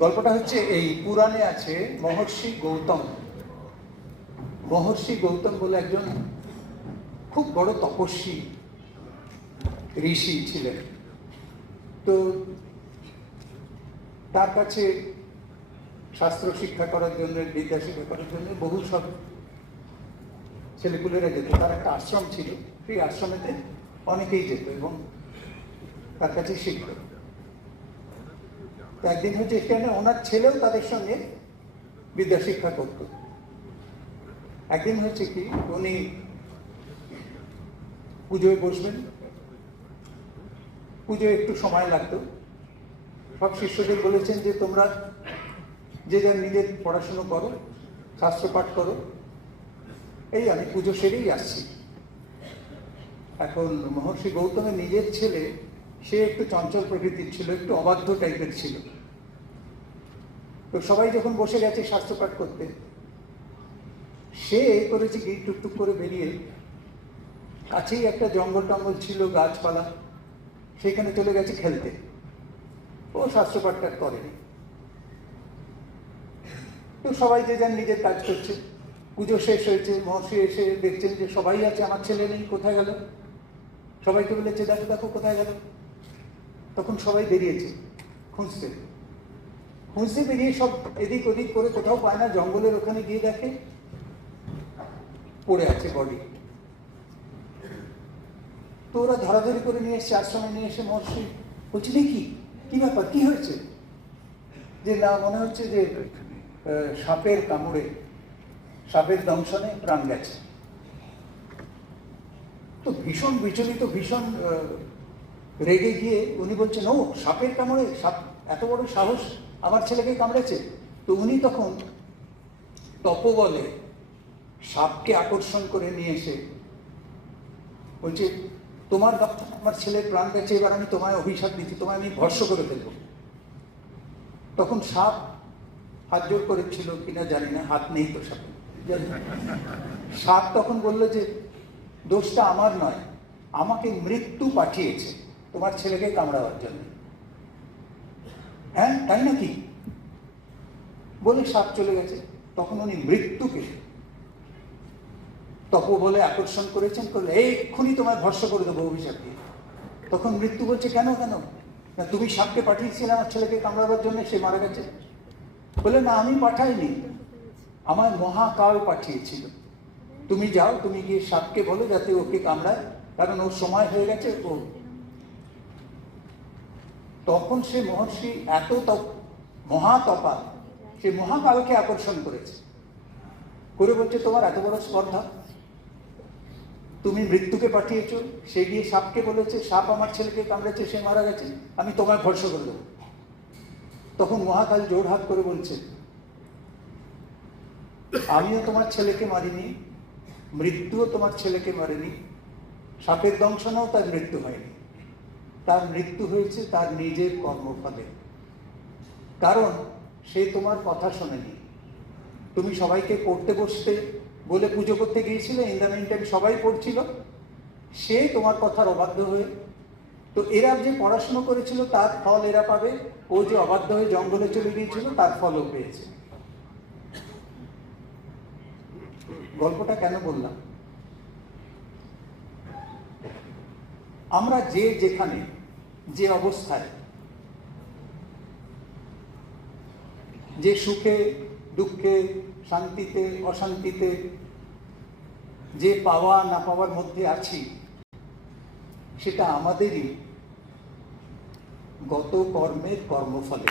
গল্পটা হচ্ছে এই পুরাণে আছে মহর্ষি গৌতম। মহর্ষি গৌতম বলে একজন খুব বড় তপস্বী ঋষি ছিলেন। তো তার কাছে শাস্ত্র শিক্ষা করার জন্য, বিদ্যা শিক্ষা করার জন্য বহু সব ছেলেপুলেরা যেত। তার একটা আশ্রম ছিল, সেই আশ্রমেতে অনেকেই যেত এবং তার কাছে শিখত। তো একদিন হচ্ছে এখানে ওনার ছেলেও তাদের সঙ্গে বিদ্যা শিক্ষা করত। একদিন হচ্ছে কি, উনি পুজোয় বসবেন, পুজোয় একটু সময় লাগতো। সব শিষ্যদের বলেছেন যে তোমরা যে যার নিজের পড়াশুনো করো, শাস্ত্র পাঠ করো, এই আমি পুজো সেরেই আসছি। এখন মহর্ষি গৌতমের নিজের ছেলে, সে একটু চঞ্চল প্রকৃতির ছিল, একটু অবাধ্য টাইপের ছিল। তো সবাই যখন বসে গেছে শাস্ত্র পাঠ করতে, সে করেছে কি টুকটুক করে বেরিয়ে কাছেই একটা জঙ্গল টঙ্গল ছিল, গাছপালা, সেখানে চলে গেছে খেলতে। ও শাস্ত্র পাঠ টাঠ করেনি। তো সবাই যে যার নিজের কাজ করছে। পুজো শেষ হয়েছে, মহর্ষি এসে দেখছেন যে সবাই আছে, আমার ছেলে নেই, কোথায় গেল? সবাইকে বলেছে দেখো দেখো কোথায় গেল। তখন সবাই বেরিয়েছে খুঁজতে। খুঁজতে বেরিয়ে সব এদিক ওদিক করে কোথাও পায় না। জঙ্গলের ওখানে গিয়ে দেখে পড়ে আছে বডি। তো ওরা ধরাধরি করে নিয়ে এসছে, আশ্রমে নিয়ে এসে মহর্ষি বলছে দেখি কি ব্যাপার, কি হয়েছে? যে না, মনে হচ্ছে যে সাপের কামড়ে, সাপের দংশনে প্রাণ গেছে। তো ভীষণ বিচলিত, ভীষণ রেগে গিয়ে উনি বলছেন ও সাপের কামড়ে, সাপ এত বড় সাহস আমার ছেলেকে কামড়েছে? তো উনি তখন তপবলে সাপকে আকর্ষণ করে নিয়ে এসে বলছে তোমার আমার ছেলের প্রাণ গেছে, এবার আমি তোমায় অভিশাপ দিচ্ছি, তোমায় আমি ভস্ম করে ফেলবো। তখন সাপ হাত জোর করেছিল কিনা জানি না, হাত নেই তো সাপে। সাপ তখন বললো যে দোষটা আমার নয়, আমাকে মৃত্যু পাঠিয়েছে তোমার ছেলেকে কামড়াবার জন্য। হ্যাঁ তাই নাকি বলে সাপ চলে গেছে। তখন উনি মৃত্যুকে তপবলে আকর্ষণ করেছেন, করলে এক্ষুনি তোমায় ভস্ম করে দেবো অভিশাপ দিয়ে। তখন মৃত্যু বলছে কেন কেন? না তুমি সাপকে পাঠিয়েছিলে আমার ছেলেকে কামড়াবার জন্য, সে মারা গেছে। বলে না আমি পাঠাইনি, আমার মহাকাল পাঠিয়েছিল। তুমি যাও, তুমি গিয়ে সাপকে বলো যাতে ওকে কামড়ায়, কারণ ওর সময় হয়ে গেছে। ও তখন সে মহর্ষি এত মহাতপা, সে মহাকালকে আকর্ষণ করেছে, করে বলছে তোমার এত বড় স্পর্ধা, তুমি মৃত্যুকে পাঠিয়েছো, সে গিয়ে সাপকে বলেছে সাপ আমার ছেলেকে কামড়েছে, সে মারা গেছে, আমি তোমায় ভরসা করে দেবো। তখন মহাকাল জোর হাত করে বলছে আমিও তোমার ছেলেকে মারিনি, মৃত্যুও তোমার ছেলেকে মারেনি, সাপের দংশনেও তার মৃত্যু হয়নি। তার মৃত্যু হয়েছে তার নিজের কর্মফলে, কারণ সে তোমার কথা শোনেনি। তুমি সবাইকে পড়তে বসতে বলে পুজো করতে গিয়েছিলে, ইন দ্য মিন টাইম সবাই পড়ছিল, সে তোমার কথার অবাধ্য হয়ে, তো এরা যে পড়াশুনো করেছিল তার ফল এরা পাবে, ও যে অবাধ্য হয়ে জঙ্গলে চলে গিয়েছিল তার ফলও পেয়েছে। গল্পটা কেন বললাম? আমরা যে যেখানে যে অবস্থায়, যে সুখে দুঃখে শান্তিতে অশান্তিতে, যে পাওয়া না পাওয়ার মধ্যে আছি, সেটা আমাদেরই গত কর্মের কর্মফলে।